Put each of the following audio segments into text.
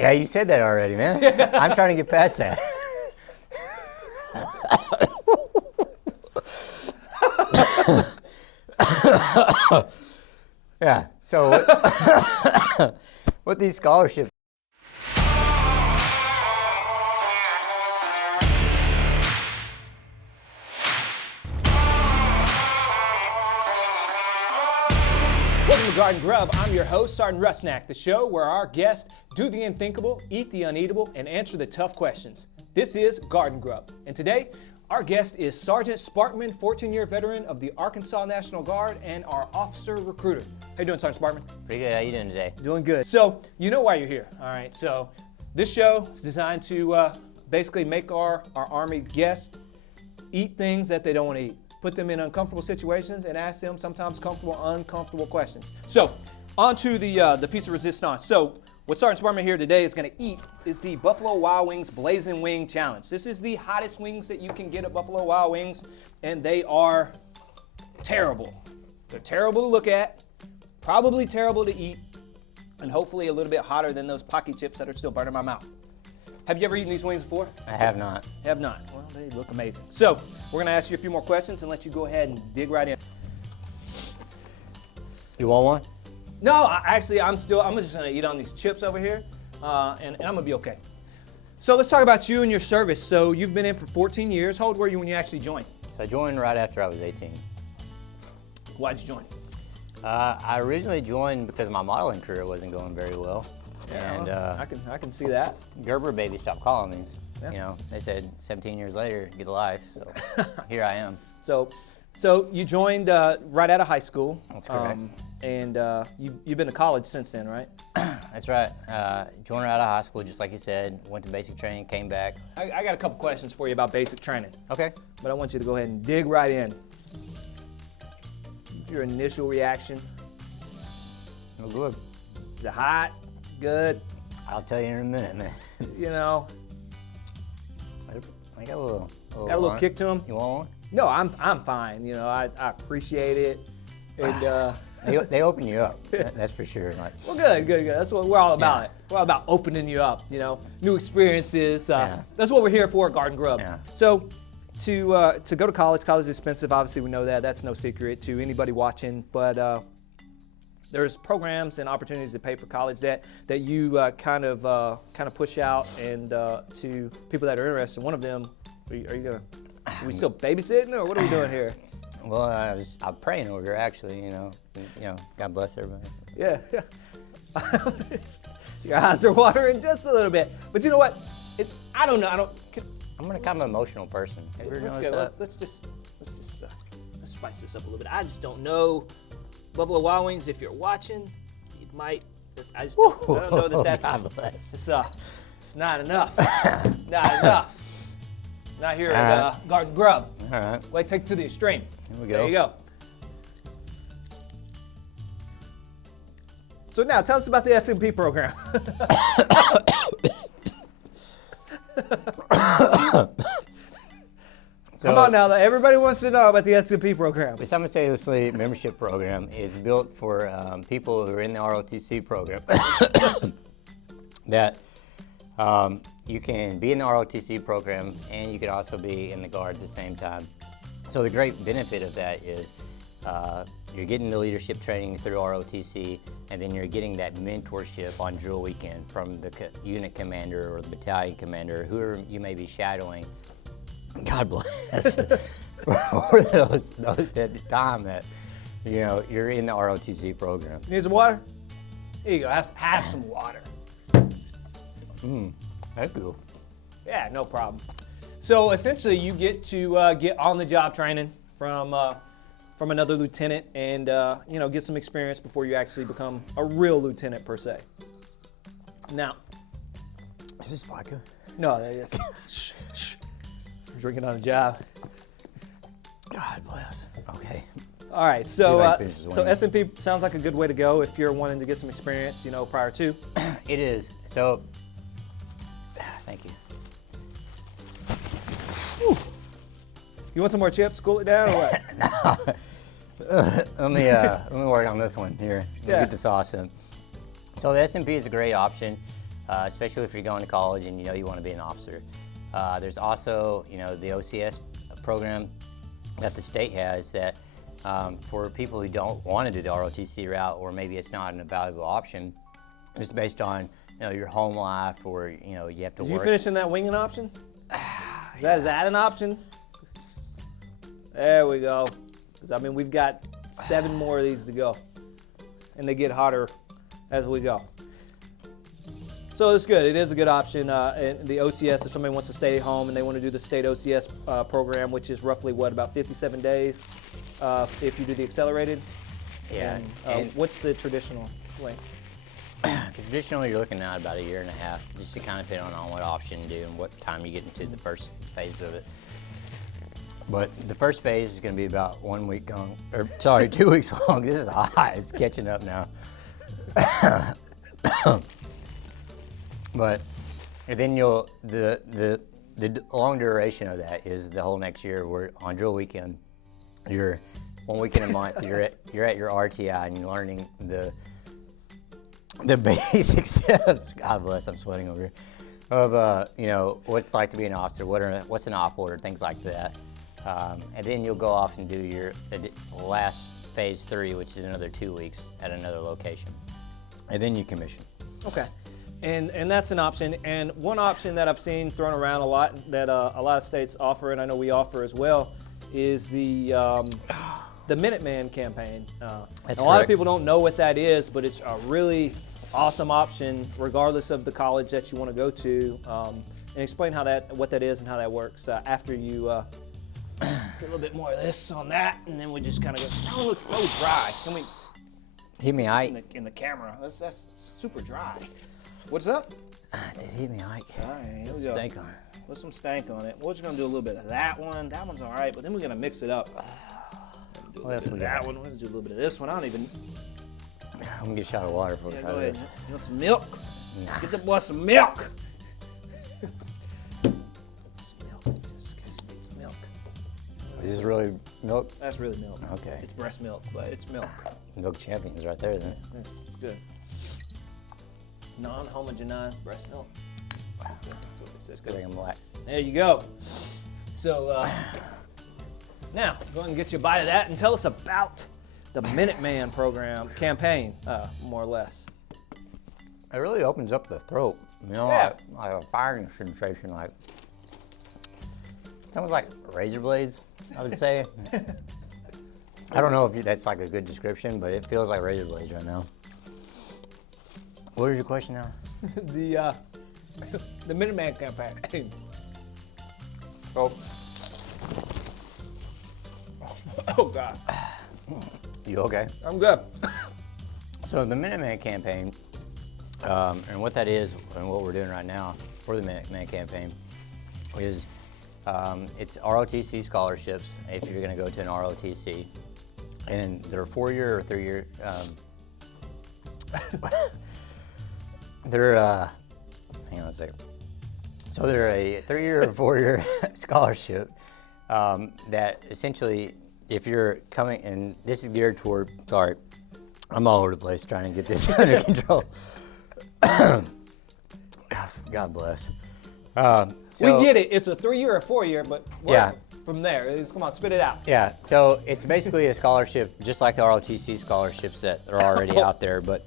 Yeah, you said that already, man. I'm trying to get past that. Yeah, so with these scholarships, Welcome to Garden Grub. I'm your host, Sergeant Rusnak, the show where our guests do the unthinkable, eat the uneatable, and answer the tough questions. This is Garden Grub, and today our guest is Sergeant Sparkman, 14-year veteran of the Arkansas National Guard and our officer recruiter. How you doing, Sergeant Sparkman? pretty good. How you doing today? Doing good. So, you know why you're here, all right? So, this show is designed to basically make our Army guests eat things that they don't want to eat. Put them in uncomfortable situations and ask them sometimes comfortable, uncomfortable questions. So, on to the piece of resistance. So, what Sergeant Sparkman here today is going to eat is the Buffalo Wild Wings Blazin' Wing Challenge. This is the hottest wings that you can get at Buffalo Wild Wings, and they are terrible. They're terrible to look at, probably terrible to eat, and hopefully a little bit hotter than those Pocky chips that are still burning my mouth. Have you ever eaten these wings before? I have not. Have not. Well, they look amazing. So, we're going to ask you a few more questions and let you go ahead and dig right in. You want one? No, I'm just going to eat on these chips over here, and I'm going to be okay. So, let's talk about you and your service. So, you've been in for 14 years. How old were you when you actually joined? So I joined right after I was 18. Why'd you join? I originally joined because my modeling career wasn't going very well. And I can see that. Gerber baby stopped calling me. Yeah. You know, they said 17 years later, get a life. So here I am. So you joined right out of high school. That's correct. And you've been to college since then, right? That's right. Joined right out of high school, just like you said. Went to basic training, came back. I got a couple questions for you about basic training. Okay. But I want you to go ahead and dig right in. Your initial reaction. No good. Is it hot? Good? I'll tell you in a minute, man. You know, I got a little got a little kick to them? You want one? No, I'm fine. You know, I appreciate it. And They open you up. That's for sure. Like, well, good. That's what we're all about. Yeah. It. We're all about opening you up. You know, new experiences. Yeah. That's what we're here for at Garden Grub. Yeah. So, to go to college is expensive. Obviously, we know that. That's no secret to anybody watching. But there's programs and opportunities to pay for college that you kind of push out and to people that are interested. One of them, are we still babysitting or what are we doing here? well, I'm praying over here, actually. You know, God bless everybody. Yeah. Your eyes are watering just a little bit. But you know what? I don't know. I'm a kind of emotional person. Have you ever Let's noticed go. that? Let's spice this up a little bit. I just don't know. Buffalo Wild Wings, if you're watching, you might. I don't know that that's. God bless. It's not enough. It's not enough. Not here at Garden Grub. All right. Like, take it to the extreme. Here we go. There you go. So now, tell us about the SMP program. Come on now, everybody wants to know about the SMP program. The Simultaneously membership program is built for people who are in the ROTC program. That you can be in the ROTC program and you can also be in the Guard at the same time. So the great benefit of that is you're getting the leadership training through ROTC, and then you're getting that mentorship on drill weekend from the unit commander or the battalion commander, whoever you may be shadowing. God bless. For those at the time that you're in the ROTC program. Need some water? Here you go. Have some water. Thank you. Yeah, no problem. So essentially, you get to get on-the-job training from another lieutenant, and get some experience before you actually become a real lieutenant per se. Now, Is this vodka? no, shh. Drinking on the job. God bless. Okay. All right, See if so I can finish this one. SMP sounds like a good way to go if you're wanting to get some experience, prior to. It is. So, thank you. You want some more chips? Cool it down or what? Let me work on this one here. Yeah. Get the sauce in. So the SMP is a great option. especially if you're going to college and you want to be an officer. There's also, the OCS program that the state has that for people who don't want to do the ROTC route, or maybe it's not an valuable option, just based on your home life, or you have to work. Did you finish in that winging option? Is that an option? There we go. 'Cause, I mean, we've got 7 more of these to go, and they get hotter as we go. So it's good. It is a good option. And the OCS, if somebody wants to stay home and they want to do the state OCS program, which is roughly about 57 days if you do the accelerated. Yeah. And what's the traditional length? Traditionally, you're looking at about 1.5 years, just to kind of depend on what option you do and what time you get into the first phase of it. But the first phase is going to be about 1 week long, 2 weeks long. This is hot. It's catching up now. But and then the long duration of that is the whole next year. Where on drill weekend, you're 1 weekend a month. You're at your RTI and you're learning the basic steps. God bless, I'm sweating over here. Of what it's like to be an officer, what's an op order, things like that. And then you'll go off and do your last phase 3, which is another 2 weeks at another location, and then you commission. Okay, and that's an option. And one option that I've seen thrown around a lot that a lot of states offer, and I know we offer as well, is the Minuteman Campaign. That's a lot of correct. people don't know what that is, but it's a really awesome option, regardless of the college that you want to go to. And explain what that is and how that works after you. Get a little bit more of this on that, and then we just kind of go. Sound looks so dry. Can we Hit me, Ike. in the camera? That's super dry. What's up? I said, hit me, Ike. All right, here Put we some go. steak on it. Put some stank on it. We're just gonna do a little bit of that one. That one's all right, but then we're gonna mix it up. What else we That got? one. We're gonna do a little bit of this one. I don't even. I'm gonna get a shot of water before we Yeah, try go ahead. this. You want some milk? Nah. Get the boy some milk. Some milk. Just in case you need some milk. Is this really milk? That's really milk. Okay. It's breast milk, but it's milk. Milk champions right there then. It's good. Non-homogenized breast milk. That's what they said. Good thing I'm black. There you go. So now, go ahead and get you a bite of that and tell us about the Minuteman program campaign, more or less. It really opens up the throat. Yeah. Like a firing sensation, like it's almost like razor blades, I would say. I don't know if that's like a good description, but it feels like razor blades right now. What is your question now? the Minuteman campaign. Oh, Oh God, you okay? I'm good. So the Minuteman Campaign, and what that is, and what we're doing right now for the Minuteman Campaign, is it's ROTC scholarships if you're going to go to an ROTC, and they're 4-year or 3-year. They're hang on a second. So they're a 3-year or 4-year scholarship that essentially, if you're coming, and this is geared toward, sorry, I'm all over the place trying to get this under control. God bless. So, We get it. It's a 3-year or 4-year, but Yeah. from there, come on, spit it out. Yeah, so it's basically a scholarship, just like the ROTC scholarships that are already out there, but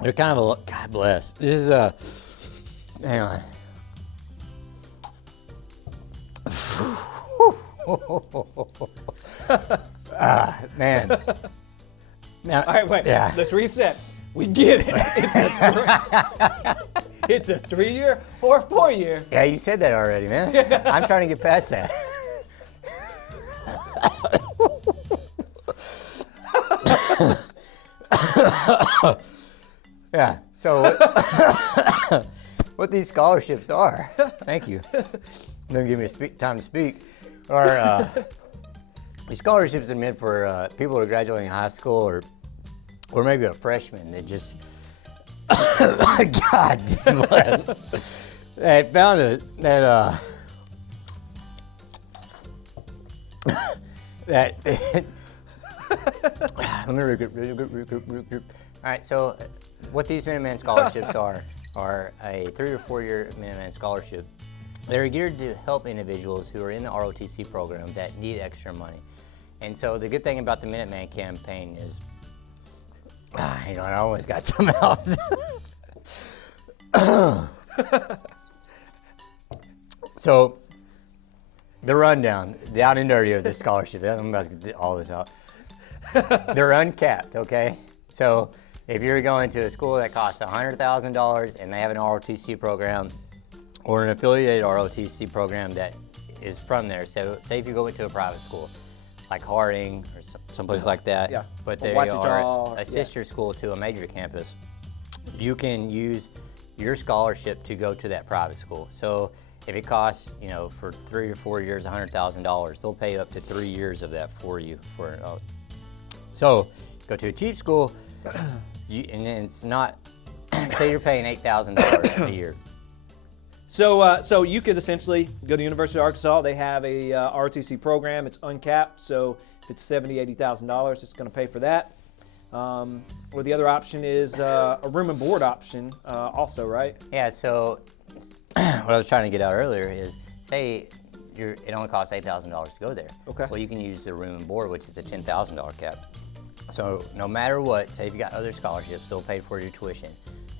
they're kind of a, God bless. This is a, hang on. Man. Now, All right, wait. Yeah. Let's reset. We get it. It's a 3-year or 4-year. Yeah, you said that already, man. I'm trying to get past that. Yeah, so what these scholarships are, thank you. Don't give me time to speak. Are these scholarships are meant for people who are graduating high school or maybe a freshman that just, God bless, that found that let me regroup. All right, so what these Minuteman scholarships are are a 3 or 4 year Minuteman Scholarship. They're geared to help individuals who are in the ROTC program that need extra money. And so the good thing about the Minuteman Campaign is, I almost got something else. So, the rundown, down and dirty of the scholarship, I'm about to get all this out. They're uncapped, okay? So, if you're going to a school that costs $100,000 and they have an ROTC program or an affiliated ROTC program that is from there, so say if you go into a private school, like Harding or someplace like that, Yeah. but Or they Wichita, are yeah. a sister school to a major campus, you can use your scholarship to go to that private school. So if it costs, for 3 or 4 years, $100,000, they'll pay up to 3 years of that for you. So go to a cheap school, and then it's not, say you're paying $8,000 a year. So you could essentially go to University of Arkansas. They have a ROTC program. It's uncapped. So if it's $70,000, $80,000, it's going to pay for that. Or the other option is a room and board option also, right? Yeah, so what I was trying to get out earlier is, say it only costs $8,000 to go there. Okay. Well, you can use the room and board, which is a $10,000 cap. So no matter what, say if you got other scholarships, they'll pay for your tuition,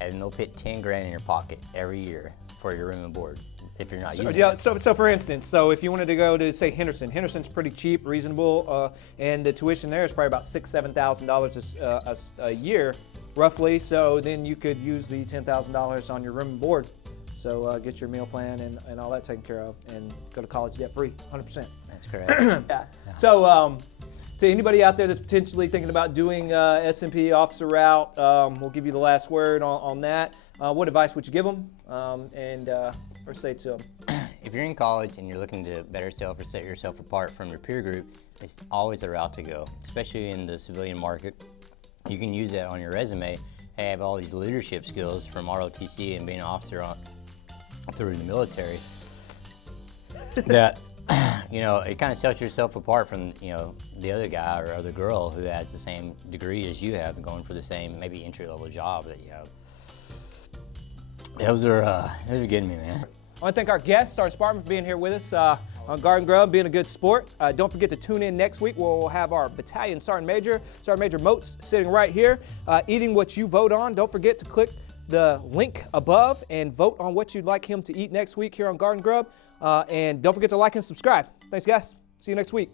and they'll put $10,000 in your pocket every year for your room and board if you're not using it. So for instance, if you wanted to go to, say, Henderson's pretty cheap, reasonable, and the tuition there is probably about $6,000, $7,000 a year, roughly. So then you could use the $10,000 on your room and board. So get your meal plan and all that taken care of, and go to college debt free, 100%. That's correct. Yeah. So to anybody out there that's potentially thinking about doing SMP officer route, we'll give you the last word on that. What advice would you give them, or say to them? If you're in college and you're looking to better yourself or set yourself apart from your peer group, it's always a route to go, especially in the civilian market. You can use that on your resume. Hey, I have all these leadership skills from ROTC and being an officer through the military. That it kind of sets yourself apart from the other guy or other girl who has the same degree as you have, going for the same maybe entry-level job that you have. Those are getting me, man. I want to thank our guest, Sergeant Sparkman, for being here with us on Guard Grub, being a good sport. Don't forget to tune in next week. We'll have our battalion Sergeant Major Moats, sitting right here, eating what you vote on. Don't forget to click the link above and vote on what you'd like him to eat next week here on Guard Grub. And don't forget to like and subscribe. Thanks, guys. See you next week.